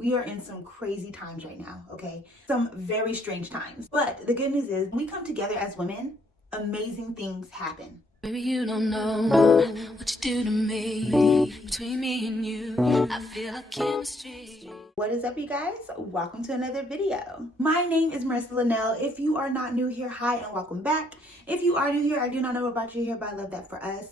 We are in some crazy times right now, okay? Some very strange times. But the good news is, when we come together as women, amazing things happen. Baby, you don't know what you do to me. Between me and you, I feel like chemistry. What is up, you guys? Welcome to another video. My name is Marissa Linnell. If you are not new here, hi and welcome back. If you are new here, I do not know about you here, but I love that for us.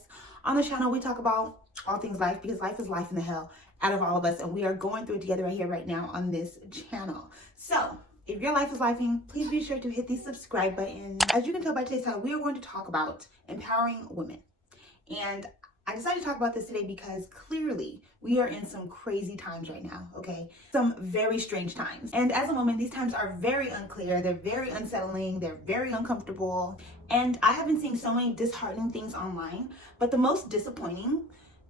On the channel, we talk about all things life because life is life in the hell out of all of us, and we are going through it together right here, right now on this channel. So, if your life is lifing, please be sure to hit the subscribe button. As you can tell by today's title, we are going to talk about empowering women. And I decided to talk about this today because clearly we are in some crazy times right now, okay? Some very strange times. And as a woman, these times are very unclear. They're very unsettling. They're very uncomfortable. And I have been seeing so many disheartening things online, but the most disappointing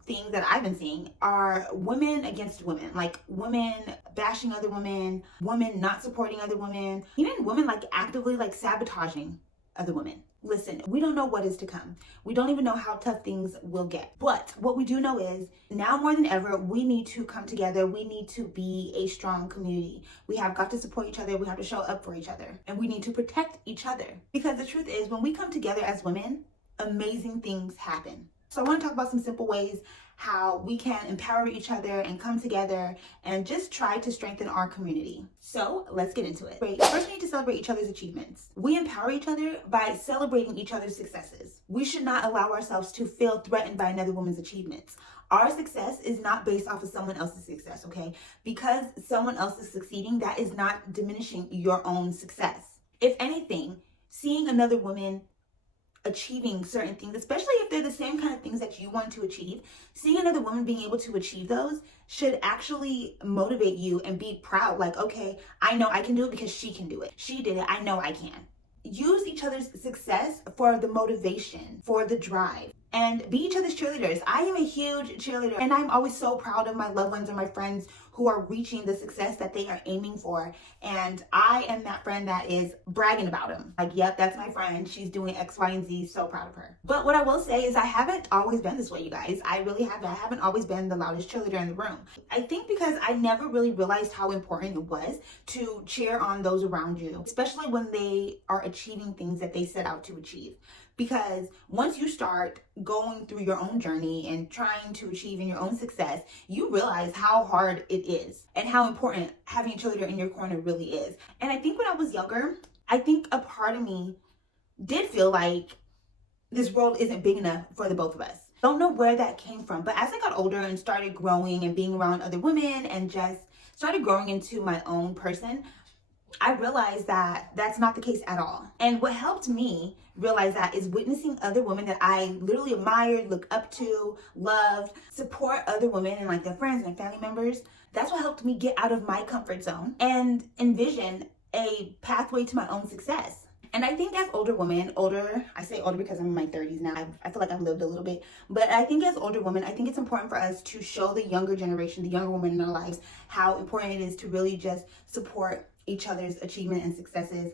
things that I've been seeing are women against women, like women bashing other women, women not supporting other women, even women like actively like sabotaging other women. Listen, we don't know what is to come. We don't even know how tough things will get. But what we do know is now more than ever, we need to come together. We need to be a strong community. We have got to support each other. We have to show up for each other, and we need to protect each other. Because the truth is, when we come together as women, amazing things happen. So I want to talk about some simple ways how we can empower each other and come together and just try to strengthen our community. So let's get into it. First, we need to celebrate each other's achievements. We empower each other by celebrating each other's successes. We should not allow ourselves to feel threatened by another woman's achievements. Our success is not based off of someone else's success, okay? Because someone else is succeeding, that is not diminishing your own success. If anything, seeing another woman achieving certain things, especially if they're the same kind of things that you want to achieve, seeing another woman being able to achieve those should actually motivate you and be proud. Like, okay, I know I can do it because she can do it. She did it. I know I can. Use each other's success for the motivation, for the drive, and be each other's cheerleaders. I am a huge cheerleader, and I'm always so proud of my loved ones and my friends who are reaching the success that they are aiming for. And I am that friend that is bragging about them. Like, yep, that's my friend. She's doing X, Y, and Z. So proud of her. But what I will say is I haven't always been this way, you guys. I really haven't. I haven't always been the loudest cheerleader in the room. I think because I never really realized how important it was to cheer on those around you, especially when they are achieving things that they set out to achieve. Because once you start going through your own journey and trying to achieve in your own success, you realize how hard it is and how important having a cheerleader in your corner really is. And I think when I was younger, I think a part of me did feel like this world isn't big enough for the both of us. Don't know where that came from, but as I got older and started growing and being around other women and just started growing into my own person, I realized that that's not the case at all. And what helped me realize that is witnessing other women that I literally admired, look up to, loved, support other women and like their friends and family members. That's what helped me get out of my comfort zone and envision a pathway to my own success. And I think as older women, I say older because I'm in my 30s now. I feel like I've lived a little bit. But I think as older women, I think it's important for us to show the younger generation, the younger women in our lives, how important it is to really just support each other's achievement and successes,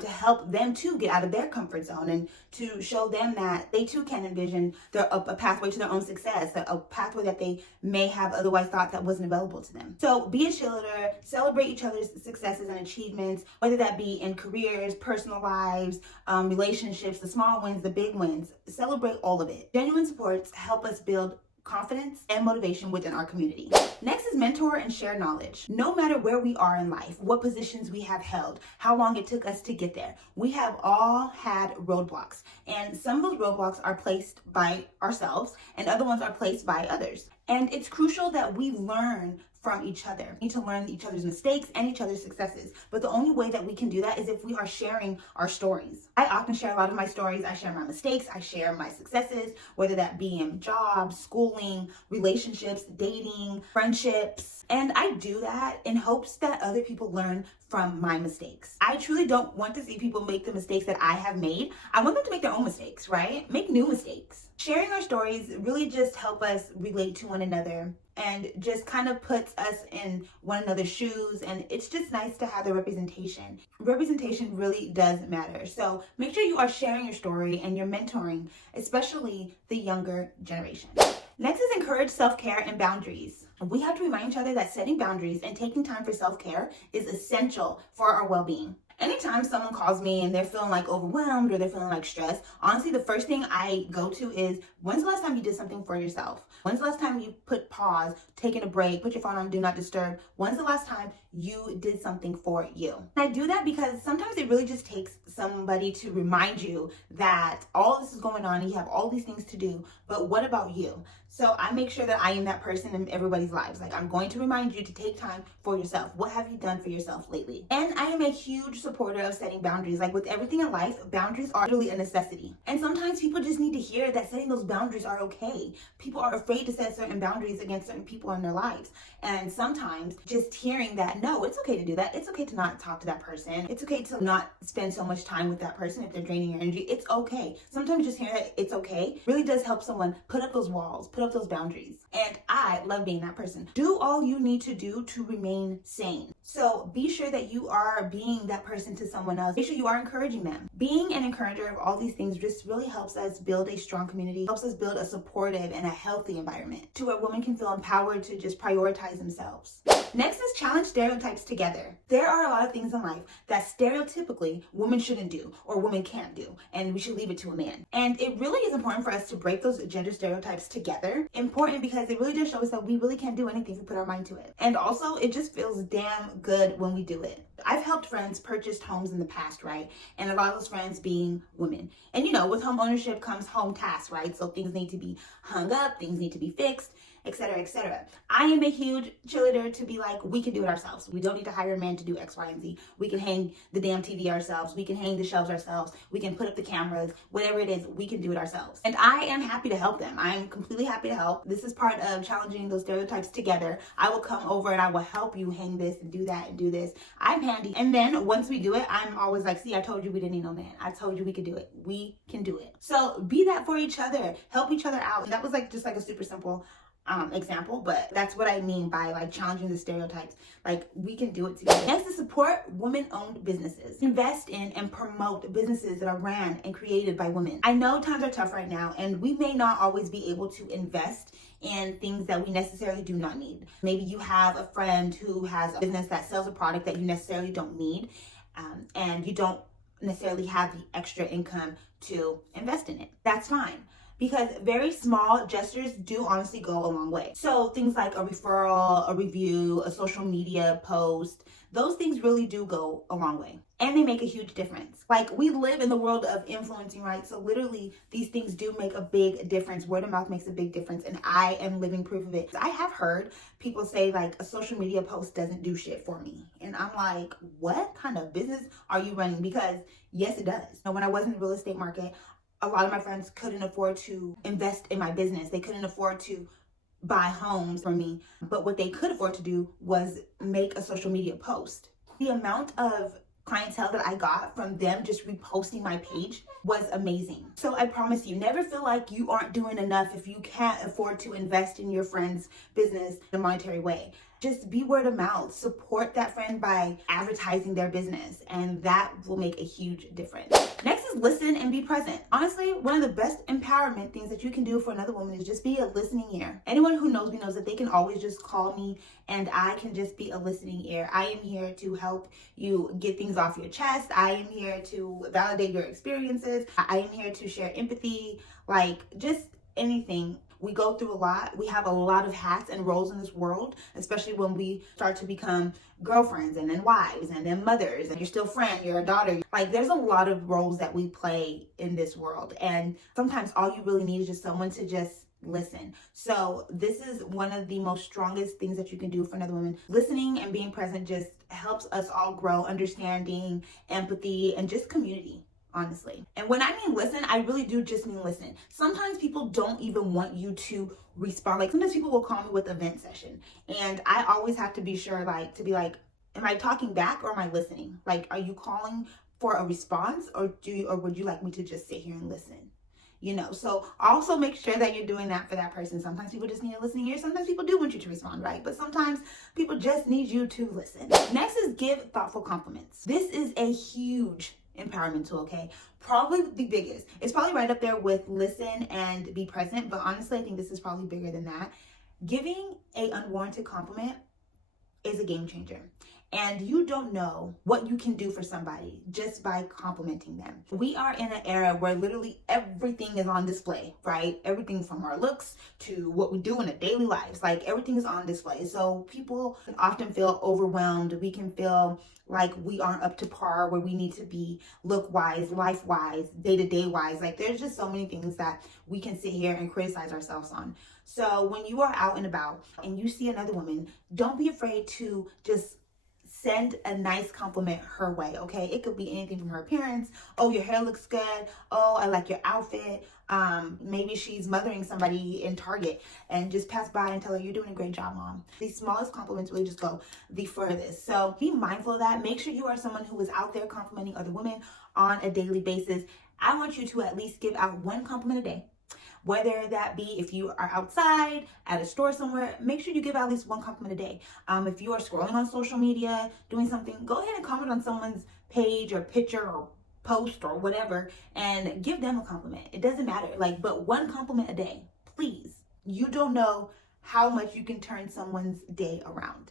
to help them too get out of their comfort zone and to show them that they too can envision a pathway to their own success, a pathway that they may have otherwise thought that wasn't available to them. So be a cheerleader, celebrate each other's successes and achievements, whether that be in careers, personal lives, relationships, the small wins, the big wins. Celebrate all of it. Genuine supports help us build confidence and motivation within our community. Next is mentor and share knowledge. No matter where we are in life, what positions we have held, how long it took us to get there, we have all had roadblocks. And some of those roadblocks are placed by ourselves and other ones are placed by others. And it's crucial that we learn from each other. We need to learn each other's mistakes and each other's successes. But the only way that we can do that is if we are sharing our stories. I often share a lot of my stories. I share my mistakes. I share my successes, whether that be in jobs, schooling, relationships, dating, friendships. And I do that in hopes that other people learn from my mistakes. I truly don't want to see people make the mistakes that I have made. I want them to make their own mistakes, right? Make new mistakes. Sharing our stories really just help us relate to one another and just kind of puts us in one another's shoes, and it's just nice to have the representation. Representation really does matter. So make sure you are sharing your story and you're mentoring, especially the younger generation. Next is encourage self-care and boundaries. We have to remind each other that setting boundaries and taking time for self-care is essential for our well-being. Anytime someone calls me and they're feeling like overwhelmed or they're feeling like stressed, honestly, the first thing I go to is, when's the last time you did something for yourself? When's the last time you put pause, taking a break, put your phone on do not disturb? When's the last time you did something for you? And I do that because sometimes it really just takes somebody to remind you that all this is going on and you have all these things to do, but what about you? So I make sure that I am that person in everybody's lives. Like, I'm going to remind you to take time for yourself. What have you done for yourself lately? And I am a huge supporter of setting boundaries. Like with everything in life, boundaries are really a necessity. And sometimes people just need to hear that setting those boundaries are okay. People are afraid to set certain boundaries against certain people in their lives. And sometimes just hearing that, no, it's okay to do that. It's okay to not talk to that person. It's okay to not spend so much time with that person if they're draining your energy. It's okay. Sometimes just hearing that it's okay really does help someone put up those walls, put up those boundaries. And I love being that person. Do all you need to do to remain sane. So be sure that you are being that person to someone else. Make sure you are encouraging them. Being an encourager of all these things just really helps us build a strong community, helps us build a supportive and a healthy environment to where women can feel empowered to just prioritize themselves. Next is challenge stereotypes together. There are a lot of things in life that stereotypically women shouldn't do or women can't do, and we should leave it to a man. And it really is important for us to break those gender stereotypes together. Important because it really does show us that we really can't do anything if we put our mind to it. And also, it just feels damn good when we do it. I've helped friends purchase homes in the past, right? And a lot of those friends being women. And you know, with home ownership comes home tasks, right? So things need to be hung up, things need to be fixed, etc., etc. I am a huge cheerleader to be like, we can do it ourselves. We don't need to hire a man to do X, Y, and Z. We can hang the damn TV ourselves. We can hang the shelves ourselves. We can put up the cameras. Whatever it is, we can do it ourselves. And I am happy to help them. I am completely happy to help. This is part of challenging those stereotypes together. I will come over and I will help you hang this and do that and do this. I'm handy. And then once we do it, I'm always like, see, I told you we didn't need no man. I told you we could do it. We can do it. So be that for each other. Help each other out. And that was like just like a super simple example, but that's what I mean by like challenging the stereotypes. Like, we can do it together. Next is support women-owned businesses. Invest in and promote businesses that are ran and created by women. I know times are tough right now, and we may not always be able to invest in things that we necessarily do not need. Maybe you have a friend who has a business that sells a product that you necessarily don't need, and you don't necessarily have the extra income to invest in it. That's fine, because very small gestures do honestly go a long way. So things like a referral, a review, a social media post, those things really do go a long way. And they make a huge difference. Like, we live in the world of influencing, right? So literally these things do make a big difference. Word of mouth makes a big difference, and I am living proof of it. I have heard people say like, a social media post doesn't do shit for me. And I'm like, what kind of business are you running? Because yes, it does. When I was in the real estate market, a lot of my friends couldn't afford to invest in my business. They couldn't afford to buy homes from me. But what they could afford to do was make a social media post. The amount of clientele that I got from them just reposting my page was amazing. So I promise you, never feel like you aren't doing enough if you can't afford to invest in your friend's business in a monetary way. Just be word of mouth. Support that friend by advertising their business, and that will make a huge difference. Next is listen and be present. Honestly, one of the best empowerment things that you can do for another woman is just be a listening ear. Anyone who knows me knows that they can always just call me and I can just be a listening ear. I am here to help you get things off your chest. I am here to validate your experiences. I am here to share empathy, like just anything. We go through a lot. We have a lot of hats and roles in this world, especially when we start to become girlfriends and then wives and then mothers, and you're still a friend, you're a daughter. Like, there's a lot of roles that we play in this world. And sometimes all you really need is just someone to just listen. So this is one of the most strongest things that you can do for another woman. Listening and being present just helps us all grow understanding, empathy, and just community. Honestly. And when I mean listen, I really do just mean listen. Sometimes people don't even want you to respond. Like, sometimes people will call me with a vent session, and I always have to be sure, like, to be like, am I talking back or am I listening? Like, are you calling for a response, or would you like me to just sit here and listen? You know, so also make sure that you're doing that for that person. Sometimes people just need a listening ear. Sometimes people do want you to respond, right? But sometimes people just need you to listen. Next is give thoughtful compliments. This is a huge empowerment tool, okay? Probably the biggest. It's probably right up there with listen and be present, but honestly, I think this is probably bigger than that. Giving an unwarranted compliment is a game changer. And you don't know what you can do for somebody just by complimenting them. We are in an era where literally everything is on display, right? Everything from our looks to what we do in our daily lives, like everything is on display. So people can often feel overwhelmed. We can feel like we aren't up to par where we need to be look-wise, life-wise, day-to-day wise. Like there's just so many things that we can sit here and criticize ourselves on. So when you are out and about and you see another woman, don't be afraid to just send a nice compliment her way, okay? It could be anything from her appearance. Oh, your hair looks good. Oh, I like your outfit. Maybe she's mothering somebody in Target, and just pass by and tell her, you're doing a great job, mom. These smallest compliments really just go the furthest. So be mindful of that. Make sure you are someone who is out there complimenting other women on a daily basis. I want you to at least give out one compliment a day. Whether that be if you are outside, at a store somewhere, make sure you give out at least one compliment a day. If you are scrolling on social media, doing something, go ahead and comment on someone's page or picture or post or whatever and give them a compliment. It doesn't matter, but one compliment a day, please. You don't know how much you can turn someone's day around.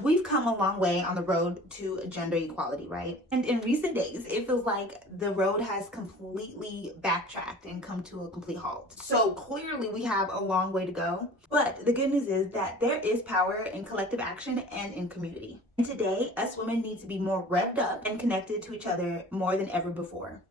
We've come a long way on the road to gender equality, right? And in recent days, it feels like the road has completely backtracked and come to a complete halt. So clearly we have a long way to go. But the good news is that there is power in collective action and in community. And today, us women need to be more revved up and connected to each other more than ever before.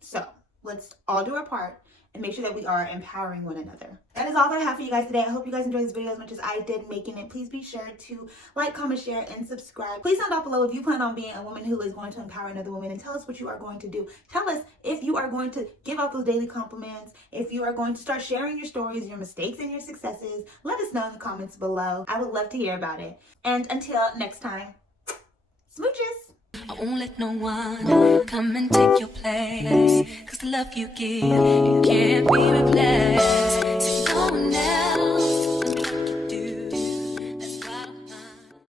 So let's all do our part and make sure that we are empowering one another. That is all that I have for you guys today. I hope you guys enjoyed this video as much as I did making it. Please be sure to like, comment, share, and subscribe. Please comment down below if you plan on being a woman who is going to empower another woman, and tell us what you are going to do. Tell us if you are going to give out those daily compliments, if you are going to start sharing your stories, your mistakes, and your successes. Let us know in the comments below. I would love to hear about it. And until next time, smooches! I won't let no one come and take your place, 'cause the love you give, it can't be replaced.